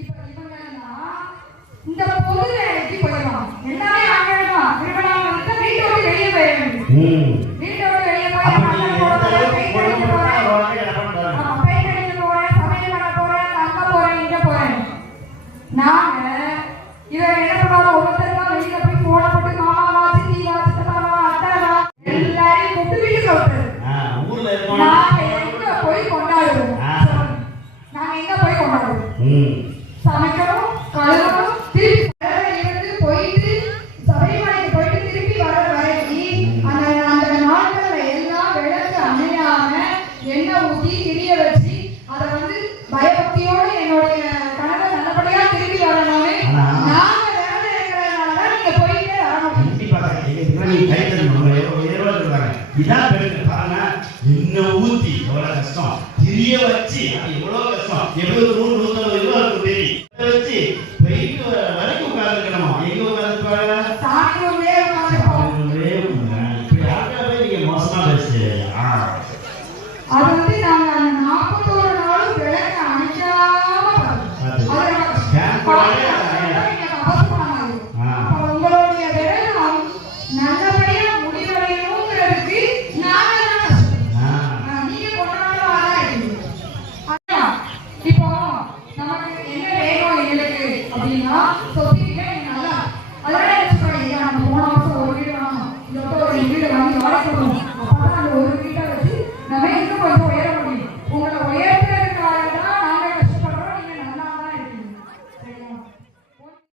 இப்ப இவங்கெல்லாம் இந்த பொது வேலைக்கு போயிடுவாங்க. எல்லாமே ஆகணுமா? திருமணம் வந்து வீட்டை விட்டு வெளியே போயிடணும். வீட்டை விட்டு வெளியே போய் பெயிண்ட் அடிக்க போறேன், சமையல் பண்ண போறேன், அங்க போறேன், இங்க போறேன். நாங்க இதை என்ன பண்ணுவோம்? ஒவ்வொருத்தருக்கா வெளியில போய் போன போட்டு மாமாவா, சித்திவா, சித்தப்பாவா, அத்தாவா எல்லாரையும் கூப்பிட்டு வீட்டுக்கு விட்டுறது. நாங்க எங்க போய் கொண்டாடுவோம்? நாங்க எங்க போய் கொண்டாடுவோம்? சமைக்கணும், கழுவணும், திருப்பி இருந்து போயிட்டு சபரிமலைக்கு போயிட்டு திருப்பி வர வரைக்கும் அந்த நாட்கள்ல எல்லாம் விளக்கு அணையாம எண்ணெய் ஊற்றி திரிய வச்சு அதை வந்து பயபக்தியோடு என்னுடைய கணவர் நல்லபடியா திருப்பி வரணும்னு நாங்க விரதம் இருக்கிறதுனாலதான் நீங்க போயிட்டே வரணும். இதான் பெருமை பாருங்க. இன்னும் ஊத்தி எவ்வளவு கஷ்டம், திரிய வச்சு அது எவ்வளவு கஷ்டம். 70 100 150 தேடி வச்சு போயிட்டு வரைக்கும் உட்கார்ந்துக்கணும். எங்க உட்கார்ந்துப்பாங்க? சாமி ரூம்லயே உட்கார்ந்துப்போம். இப்படி யாருக்காவே நீங்க மோசமா பேசுறீங்க. அது வந்து